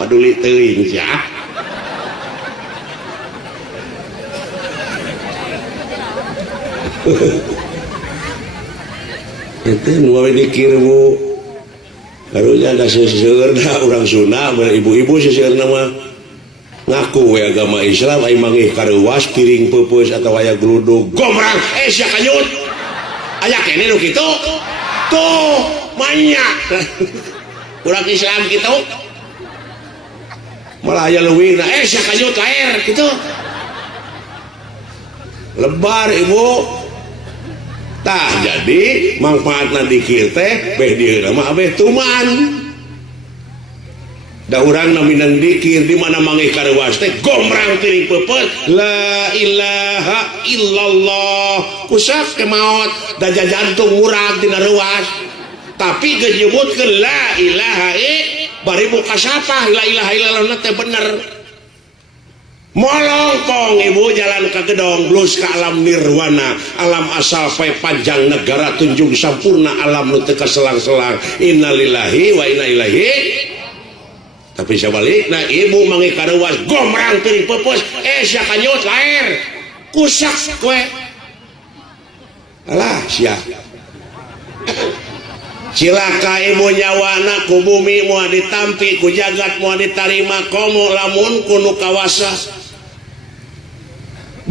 paduli teuing ya. Itu nu dikir bu karunya ada seueur da urang Sunda ibu-ibu seueur nama ngaku we agama Islam ai mangih kareuwas piring peupeus atawa aya gludug gomrang sia kanyut aya kene nu kitu tuh manya urang Islam kitu malah aya leuwihna sia kanyut laer kitu lebar ibu tah jadi manfaatna dikir teh beh dieuna mah abeh tuman da urang minang dikir di mana mangih kareuwas teh gomrang piring peupeut la ilaha illallah kusak ke maot da jantung urang tina reuwas tapi geus nyebutkeun la ilaha bari buka sapah la ilaha illallah teh bener molongkong ibu jalan ke gedong blus ke alam nirwana alam asal pae panjang negara tunjung sampurna alam nu teu kaselang-selang innalillahi wa inna ilaihi tapi sabalikna ibu mangih kareuwas gomrang piring peupeus sia kanyut laer kusak kowe alah sia cilaka ibu nyawana ku bumi moal ditampi ku jagat moal ditarima komo lamun kunu kawasa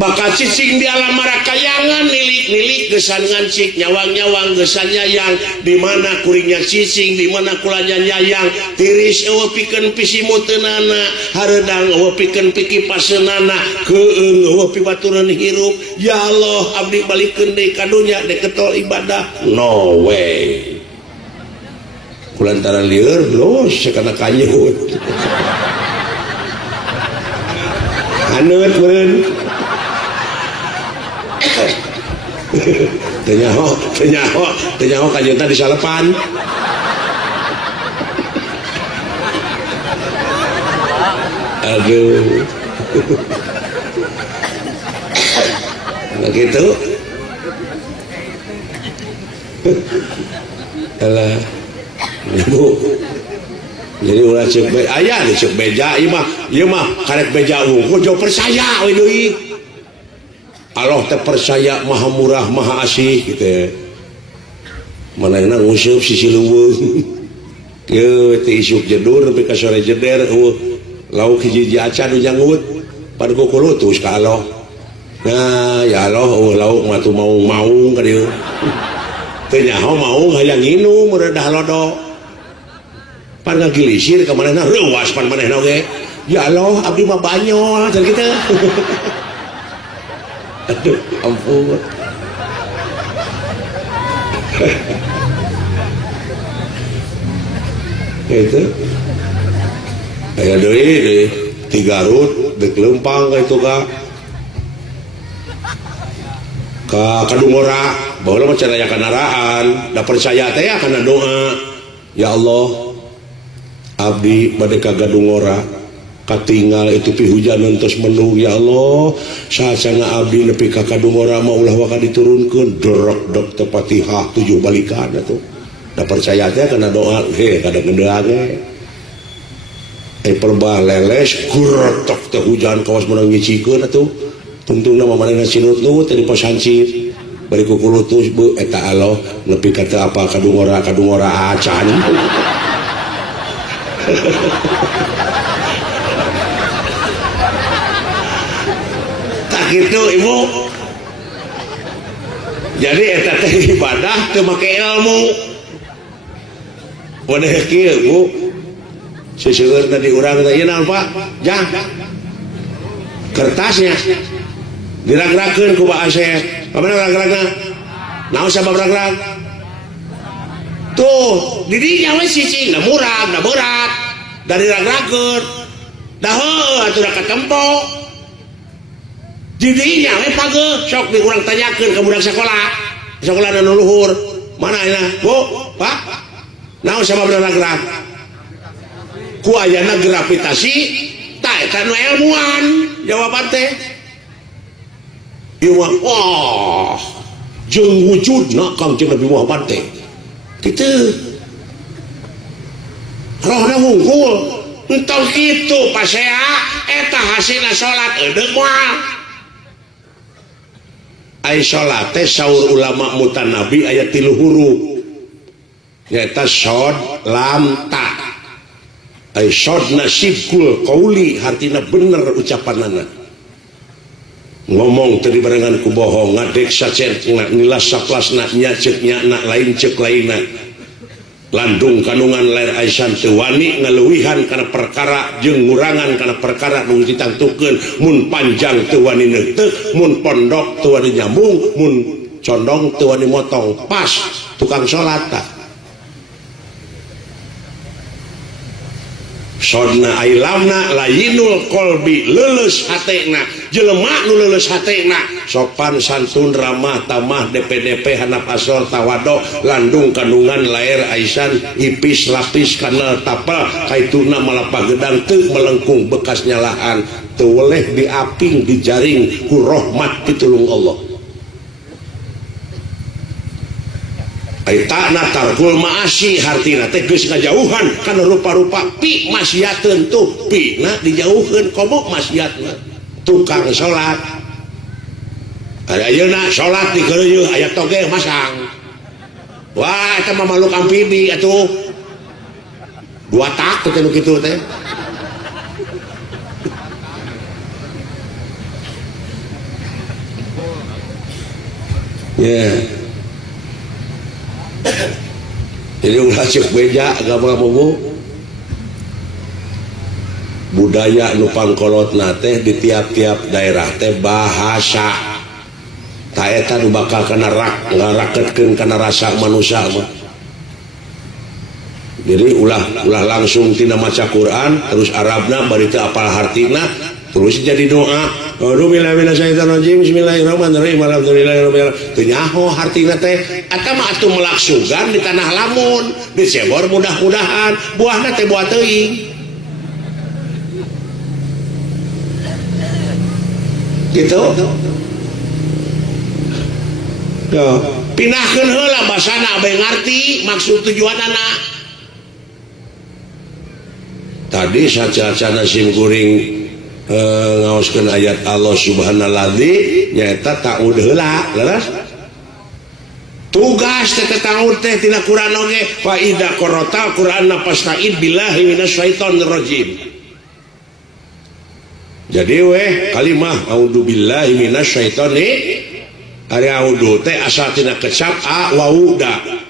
bakal cicing di alam marakayangan nilik-nilik gesan ngancik nyawang-nyawang gesan nyayang di mana kuringnya cicing di mana kulanya nyayang tiris eueuh pikeun pisimuteunana hareudang eueuh pikeun pikipaseunana keung eueuh pibaturan hirup ya Allah abdi balikeun deui ka dunya dek ketol ibadah no way kulantaran lieur blos sakana kanyut haneut meureun tenyaho kanyutan di salepan aduh begitu alah ibu jadi ulah cek aya cek beja ieu mah karek beja unggul jo percaya we deui Allah teh percaya maha murah maha asih gitu ya manehna nguseup sisi leuweung ieu teh isuk jedur nepi ka sore jeder lauk hiji acan ujanggut pada kukulutus ka Allah nah ya Allah lauk mah tu maung ka dieu teu nyaho maung hayang nginum reudah lodo pan ngagilisir ka manehna reuwas pan manehna oge ya Allah abdi mah banyol can kitu aduh ampun itu aya deui di Garut di Leumpang itu ka Kadungora baheula mah can aya kanaraan da percaya teh kana doa ya Allah abdi bade ka Kadungora katinggal itu pi hujan terus mendung ya Allah saacana abdi nepi ka Kadungora mah ulah waka diturunkeun derek tepatihah 7 balikan atuh da percaya teh kana doa kada ngeundeang perbah leles guretok teh hujan kawas menang ngicikeun atuh tungtungna mah manehna sinut-nut teh di pos hancit bari kukulutus beu eta Allah nepi ka teu apa Kadungora acan gitu ibu jadi eta teh ibadah teu make ilmu wadeh kieu bu seseueur tadi urang teh ieu naon Pak jang kertasnya dirag-ragkeun ku Pak Asep pamana rag-ragna naon sabab rag-rag tuh di dinya we cicing da murag da berat dari rag-ragkeun da heuh atuh da katempo didinya we page sok di urang tanyakeun ka budak sekolah anu luhur mana ayeuna Bu Pak naon sabab rag-rag ku ayana gravitasi ta eta nu ilmuan jawaban teh ieu mah wah jeung wujudna Kangjeng Nabi Muhammad teh kitu rohna wungkul entong kitu pasea eta hasilna salat eudeuh moal ai salat teh saur ulama mutanabi aya 3 huruf nyaeta shod lam ta ai shodna sibkul qauli hartina bener ucapanana ngomong teu dibarengan ku bohong ngadek sacetna nilas saplasna nya ceuk nya na lain ceuk lainna landung kandungan lair aisan teu wani ngaleuwihan kana perkara jeung ngurangan kana perkara nu ditangtukeun mun panjang teu wani neuteuk mun pondok teu wani nyambung mun condong teu wani motong pas tukang salat tah sodna ailamna layinul kolbi leuleus hatena jelema nu leuleus hatena sopan santun ramah tamah DP handap asor tawado landung kandungan lair aisan ipis lapis kana tapal kaituna malapah gedang teu melengkung bekas nyalahan teu weleh diaping dijaring ku rahmat pitulung Allah aitana tarkul maasi hartina teh geus ngajauhan kana rupa-rupa pi maksiateun tuh pi na dijauhkeun komo maksiatna tukang salat ayeuna salat di keureuh aya toge masang wah eta mah makhluk amfibi atuh 2 tak teh nu kitu teh jadi ulah ceuk beja agama bobo budaya nu pangkolotna teh di tiap-tiap daerah teh bahasa ta eta nu bakal kana ngarakeutkeun kana rasa manusia mah jadi ulah langsung tina maca Quran terus Arabna bari teu apal hartina terus jadi doa bismillahirrahmanirrahim alhamdulillahirabbil teu nyaho hartina teh eta mah atuh melaksugan di tanah lamun disebor mudah-mudahan buahna teh buah teuing gitu yo pindahkeun heula basana abe ngarti maksud tujuanana tadi saca-sacana sim kuring ngaoskeun ayat Allah subhanalladzi nyaeta ta'ud heula leres tugas teh ta'ud teh tina Quran oge fa idza qara'tal Qur'ana fasta'id billahi minasyaitonir rajim jadi weh kalimah a'udzu billahi minasyaitoni ari a'udzu teh asal tina kecap a wau da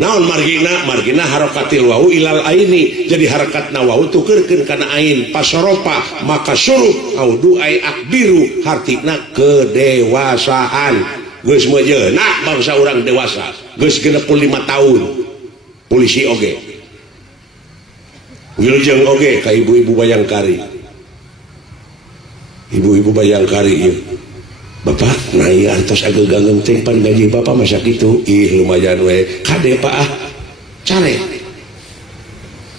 naon margina harakatil wau ilal aini jadi harakatna wau tukeurkeun kana ain pasoropa maka suruh audu ai akbiru hartina kedewasaan geus mejeuna bangsa urang dewasa geus 65 tahun polisi oge wilujeng oge ka ibu-ibu Bayangkari ibu-ibu Bayangkari ieu Bapak, nah iya antos agak ganteng pan gaji bapak masa gitu ih lumayan we kade pak care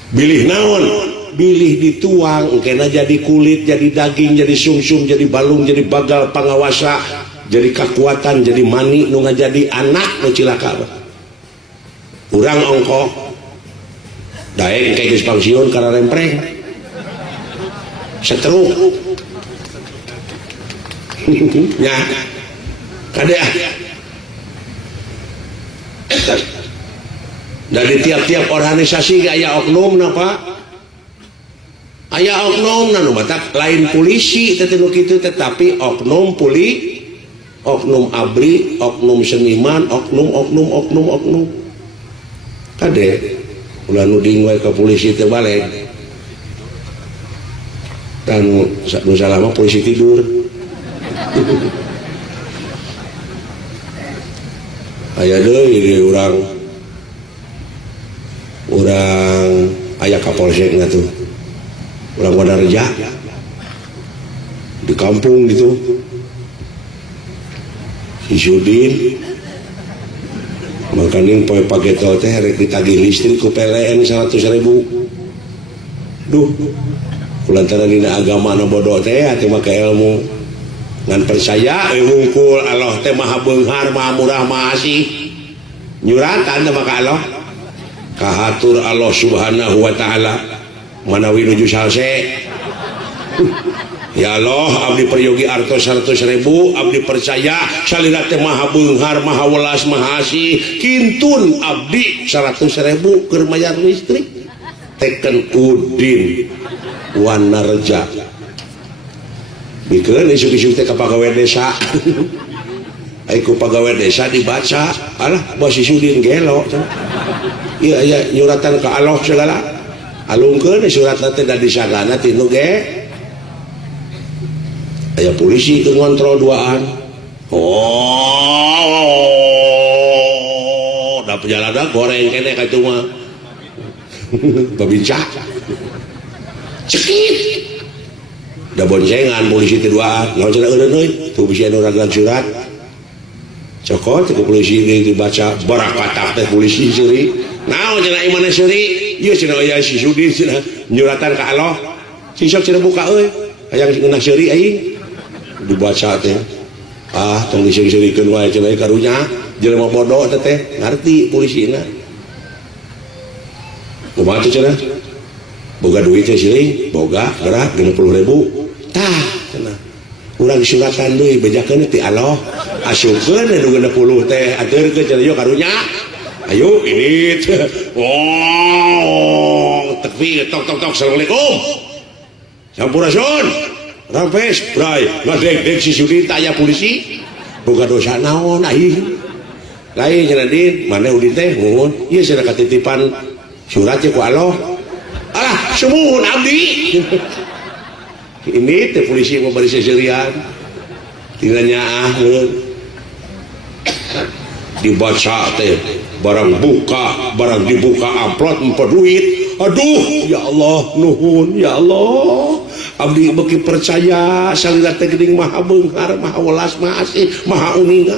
bilih naon bilih dituang kena jadi kulit jadi daging jadi sumsum jadi balung jadi bagal pangawasa jadi kekuatan jadi mani nu jadi anak nu cilaka urang ongko daeng kayak geus pangsiun karena rempreng setruk ya kade dari tiap-tiap organisasi aya oknum napa aya oknum nu batak lain polisi teh kitu tetapi oknum oknum abri oknum seniman oknum kade ulah nuding wae ka polisi teh balik dan nu salama polisi tidur aya deui urang aya kapolsek tuh urang Wadarja di kampung gitu si Sudin makaning poe pageto teh rek ditagih listrik ku PLN 100.000 duh kulantaran dina agama nu bodoh teh atuh make ilmu ngan percaya wungkul Allah teh maha beunghar maha murah maha asih nyuratan teh maka Allah kahatur Allah subhanahu wa ta'ala manawi nuju salse. Ya Allah, abdi peryogi artos 100.000, abdi percaya salira teh maha beunghar, maha welas, maha asih. Kintun abdi 100.000 keur mayar listrik. Teken Udin Wanarja. Bikeun isuk-isuk teh ka pagawe desa. Aiku pagawe desa dibaca, alah bos Udin gelo. Iya nyuratan ka Allah segala. Alungkeun suratna teh da disagana tinu ge. Aya polisi ke ngontrol duaan. Oh, da perjalanan goreng kene ka itu mah. Babinca. Cekit. Da boncengan polisi teh duaan. Naon cenah eureun euy? Tuh bisi anu raglan surat. Cokot ke polisi dibaca barapatak teh polisi seuri. Naon cenah imana seuri? Ieu cenah aya si Sudin cenah nyuratan ka Allah. Sisok cenah buka euy. Hayang ngeunah seuri aing. Dibaca teh tong diseureurikeun wae cenah karunya jelema bodoh teh ngarti polisina kumaha teh cenah boga duit teh siling boga gerak 60.000 tah cenah urang suratan deui bejakeun ti Allah asupkeun anu 60 teh ateurkeun cenah yo karunya ayo ini oh takbir tok assalamualaikum sampurasun rampes, bray, ngadek-dek si Sudin tanya polisi boga dosa naon aing lain cenah Din mana Udin teh nuhun ieu cenah katitipan surat ku Allah alah sumuhun abdi ini teh polisi mau bari seserian tinggalnya dibaca teh barang dibuka amplop empat duit aduh ya Allah nuhun ya Allah abdi beki percaya salira teh geuning maha beunghar maha welas maha asih maha uninga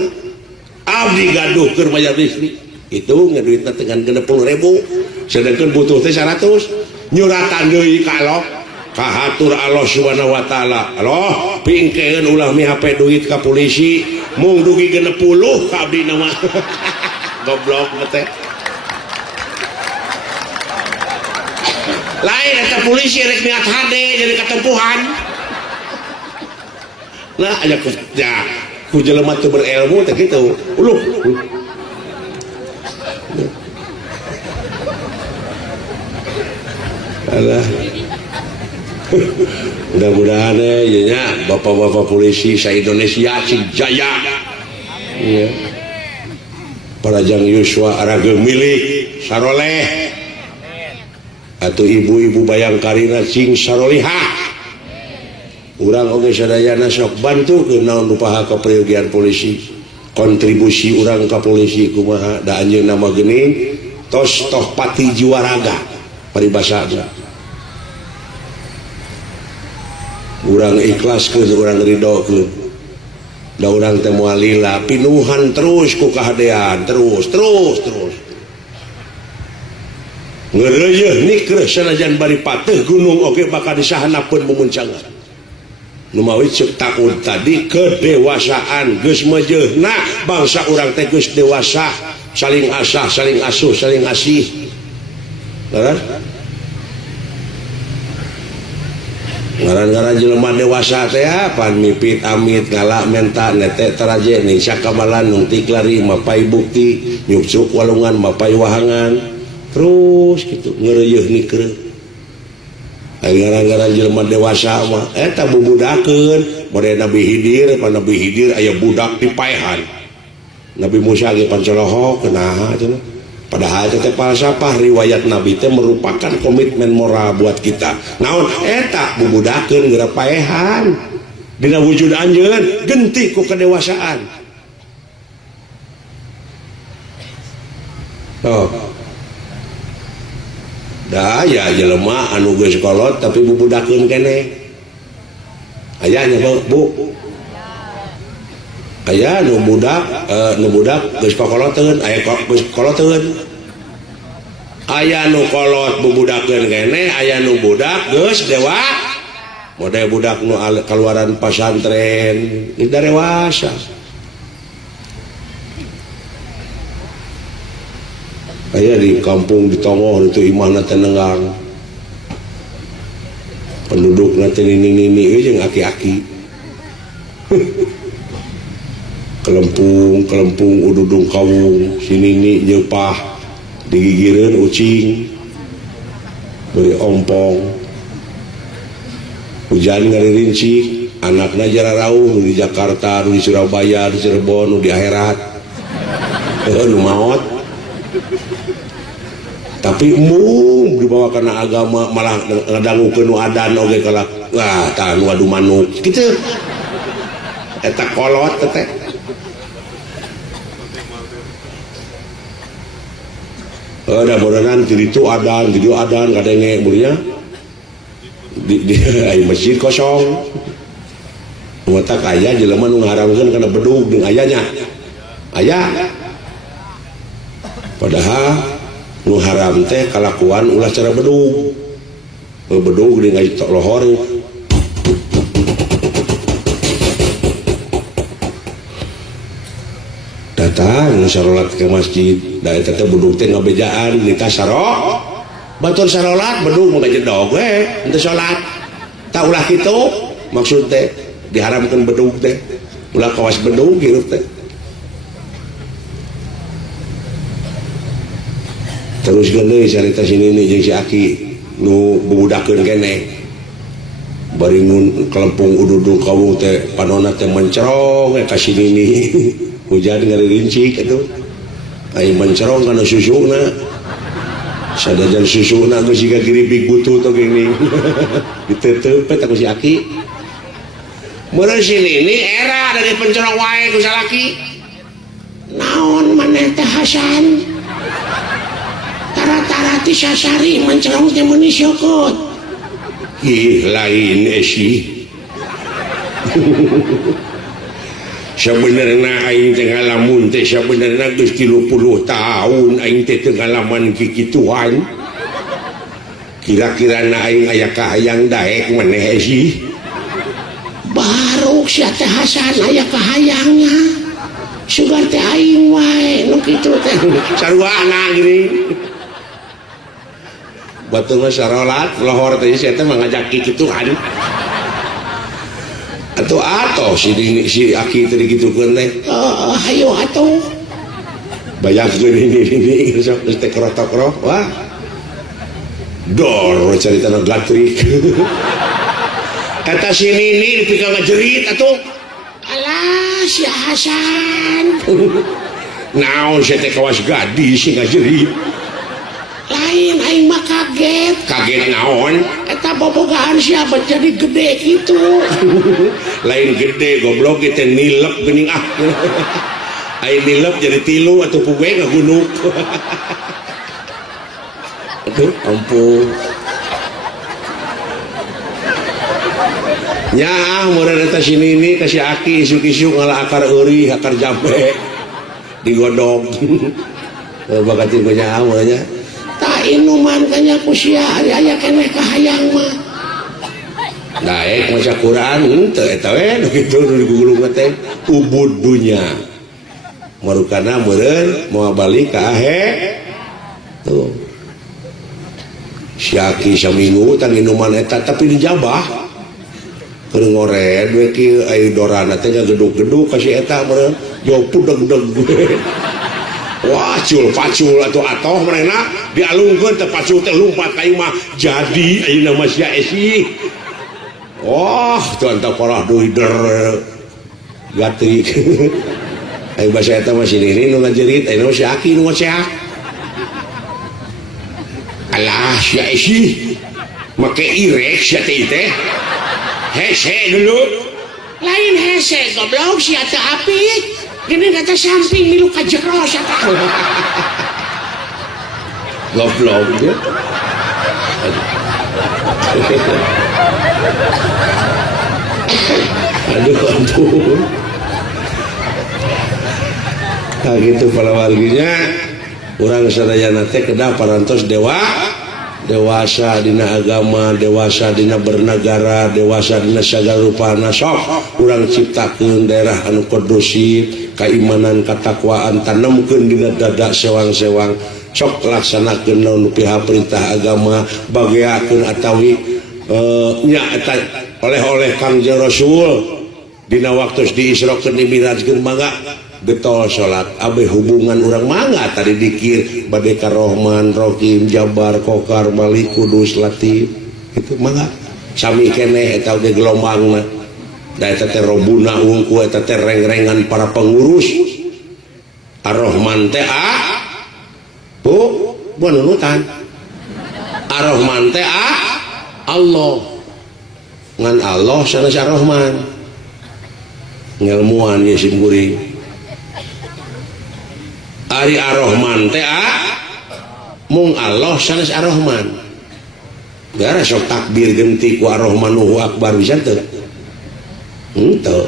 abdi gaduh keur bayar listrik itu ngaduitna dengan 60.000 sedangkan butuh teh 100 nyuratan deui ka Allah ka hatur Allah subhanahu wa taala Allah pingkeun ulah mihape duit ka polisi mung dugi 60 ka abdi nama goblok teh lain eta polisi rek niat hade jadi katempuhan nah aya ku jelema teu berilmu teh kitu uluh alah mudah-mudahan ya bapak-bapak polisi sa-Indonesia cing jaya ya Parajang Yuswa arageum milik saroleh atau ibu-ibu bayangkarina cing sarolihah urang oge sadayana sok bantu ke naon rupaha kapergian polisi kontribusi urang ka polisi kumaha da anjeun nama geuning tos toh pati jiwaraga paribasana urang ikhlas ke urang ridho ke da urang teh moal lila pinuhan terus ku kahadean terus ngeureuh nikreuh sanajan bari pateuh gunung oge bakal disahanapeun mumuncangan nu mawi ceuk taun tadi kedewasaan geus mejeuna bangsa urang teh geus dewasa saling asah saling asuh saling asih ngaran ngaran-ngaran jelema dewasa teh pan mipit amit ngalak menta nete taraje ning sakamalan nung tiklari mapai bukti nyuksuk walungan mapai wahangan terus gitu ngeureuh nikreuh ngaran-ngaran jelema dewasa mah eta bubudakeun bade Nabi Hidir aya budak dipaehan Nabi Musa ge pancolohok kunaha cenah padahal teh falsafah riwayat Nabi teh merupakan komitmen moral buat kita naon eta bubudakeun geura paehan dina wujud anjeun genti ku kedewasaan da ya jelema anu geus kolot tapi bubudakeun keneh aya nya Bu aya nu budak geus kokoloteun aya geus koloteun aya nu kolot bubudakeun keneh aya nu budak geus dewa model budak nu kaluaran pasantren itu dewasa aya di kampung di Tongoh itu imahna tenengang penduduk nanti nini jeung aki-aki kelempung ududung kawung sinini nyepah digigireun ucing beri ompong hujan ngaririnci anakna jararauh di Jakarta di Surabaya di Cirebon di akhirat nu maot tapi dibawa karena agama malah ngadangukeun nu adan oge kala wah tah nu adu manuk kitu eta kolot teh ada bodanan di itu adan kadenge mulia di masjid kosong matak aya jelema nu ngaharamkeun kana bedug jeung ayanya aya padahal nu haram teh kalakuan ulah cara bedug di ngai tok lohor datang sarolat ke masjid da eta teh bedug teh ngabejaan nita saro batur sarolat bedug mah jedog we henteu salat tak ulah kitu maksud teh diharamkeun bedug teh ulah kawas bedug hirup teh terus geuleuh carita sinini jeung si Aki nu bubudakeun keneh bari mun kelempung ududung kawung teh panonna teh mencerong ka sinini hujan ngaririnci atuh ai mencerong kana susuna sadajan susuna geus siga giribig butut teh geuning diteuteup eta ku si Aki meureun sinini era dari pencerong wae ku salaki naon maneh teh Hasan tara-tara ti sasari mencerong teh meuni syokot ih lain esi sabenerna aing teh ngalamun teh sabenerna geus 30 tahun aing teh teu ngalaman kikituan kira-kirana aing aya kahayang daek maneh esi baru sia teh Hasan aya kahayangnya sugan teh aing wae nu kitu teh saruana gini batur sarolat lohor teh sia teh mangajak kikituan atuh si Aki tadi gitu kan teh hayo atuh bayangkeun ini sok teh krotokro wah dor caritana glatrik kata si Nini dipikir ngajerit atuh alah si Hasan naon si teh kawas gadis si ngajerit lain aing mah kaget naon eta bobogaan siapa jadi gede gitu lain gede goblok kita nilep geuning aing nilep jadi 3 atau puwe ngagunuk aduh ampun nya meureun eta sinini ka si Aki isuk-isuk ngalah akar euri akar jambe digodog bakatin ku nya nya tak inuman kanya kusia aya keneh kahayang mah daek maca Quran henteu eta we nu kitu nu digulung teh ubud dunya marukana meureun moal balik ka ahe tuh si Aki saminggu tang inuman eta tapi dijabah keur ngored we kieu aya dorana teh gedug-gedug ka si eta meureun jauh pudeg-deg wah pacul atoh mereka dialungkeun teh pacul teh lumpat ka imah jadi ayeuna mah sia esi wah tuh anta parah duider gatrik aya basa eta mah sinini nu ngajerit aya si Aki nu ngoceak alah sia esi make irek sia teh hese dulu lain hese goblok sia teh api gini kata samping milu kajeros apa goblok dia aduh ampun nah gitu para warginya orang sadayana teh kedah parantos dewasa dina agama, dewasa dina bernegara, dewasa dina sagala rupana sok urang ciptakeun daerah anu kondusif keimanan katakwaan tanamkeun dina dada sewang-sewang sok laksanakeun naon pihak perintah agama bageakeun atawi oleh Kangjeng Rasul dina waktu diisrokeun dimirajkeun mangga getol salat abeh hubungan urang mangga tadi dikir bade ka Rahman Rahim Jabar Qahar Malik Kudus Latif itu mangga sami keneh eta ge gelombangna da eta teh robuna wungku eta teh reng-rengan para pengurus Ar-Rahman teh nunutan Ar-Rahman teh Allah ngan Allah sanes Ar-Rahman ngelmuan ya sim kuring ari Ar-Rahman teh mung Allah sanes Ar-Rahman gara sok takbir genti ku Ar-Rahman Allahu Akbar bisa teu henteu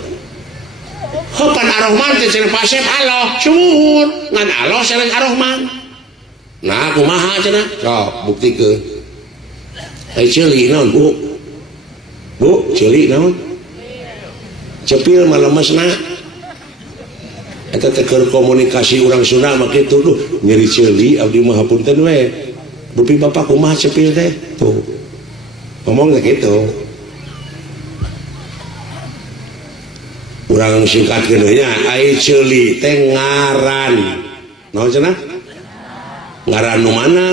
hokan Ar-Rahman teh cenah pasep Allah syuhur ngan Allah sanes Ar-Rahman nah kumaha cenah sok buktikeun ai ceuli naon bu ceuli naon cepil malemesna eta teh keur komunikasi urang Sunda mah kitu duh nyeri ceuli abdi mah hapunten we beupi bapak kumaha cepil teh tuh ngomong gitu urang singkatkeun nya ai ceuli teh ngaran naon cenah ngaran nu mana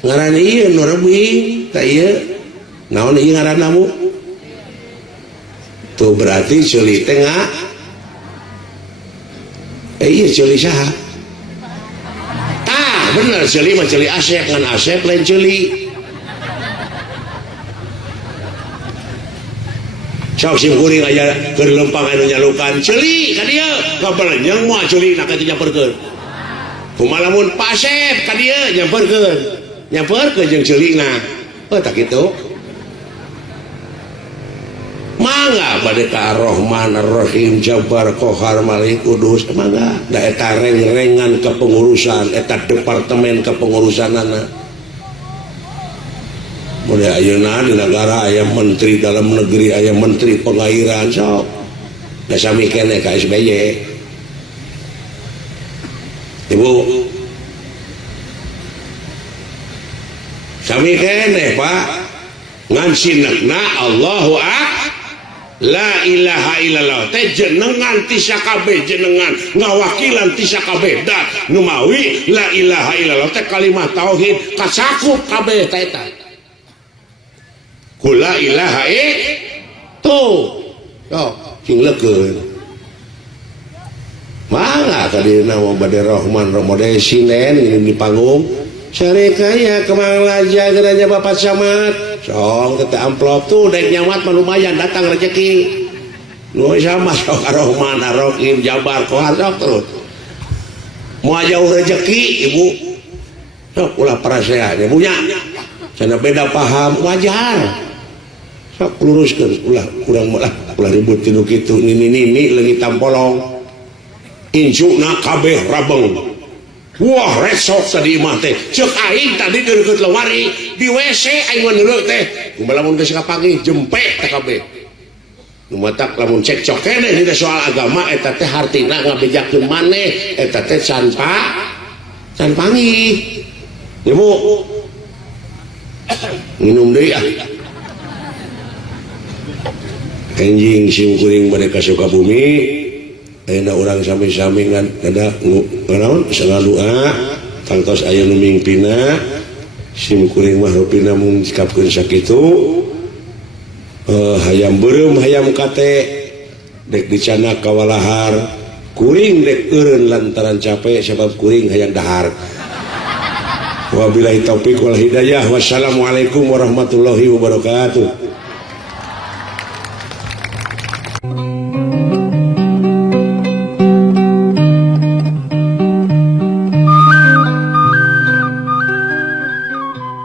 ngaran ieu nu rebing tah ieu naon ieu ngaran namu tuh berarti ceuli teh iya ceuli saha tah bener ceuli mah ceuli Asep ngan Asep lain ceuli sok sim kuring aya keur lempang anu nyalukan ceuli ka dieu kabelanjang moal ceuli na ka nyamperkeun kumaha lamun Pak Asep ka dieu nyamperkeun jeung ceulina tak kitu mangga bade ka Ar-Rahman Ar-Rahim Jabar Qahar Malik Kudus mangga da eta reng-rengan kepengurusan eta departemen kepengurusanana mulai ayeuna di negara aya menteri dalam negeri aya menteri pengairan sok da sami keneh ka SBY Ibu sami keneh Pak ngan sinekna Allahu Akbar la ilaha illallah teh jenengan ti sakabeh jenengan ngawakilan ti sakabeh da nu mawi la ilaha illallah teh kalimat tauhid kasakup kabeh teh eta kula ilaha tuh yo sing lekeun mangga ka dina bade Rahman Ramadan sinen di panggung sarekaya kemang jageranya Bapak Camat sok teh amplop tuh daek nyamat mah lumayan datang rezeki nu sama sok Ar-Rahman Ar-Rahim Jabar Qahar sok terus moal jauh rezeki ibu sok ulah parasehat ibunya cenah beda paham wajar sok luruskeun ulah kurang ulah ribut tinu kitu nini leungit tampolong injuna kabeh rabeng wah resok tadi mah teh ceuk aing tadi deukeut lewari di WC aing mah neuleuh teh kumaha lamun geus kapanggih jempek teh kabeh nu matak lamun cekcok keneh di soal agama eta teh hartina ngabejakeun maneh eta teh can panggih ibu minum deui anjing sim kuring bade ka Sukabumi ayeuna urang sami-sami ngan ada naon selalu tangtos aya nu mingpina sim kuring mah rupina mun sikapkeun sakitu hayam beureum hayam kate dek dicana kawalahar kuring dek eureun lantaran capek sebab kuring hayang dahar wabillahi taufik wal hidayah wassalamualaikum warahmatullahi wabarakatuh.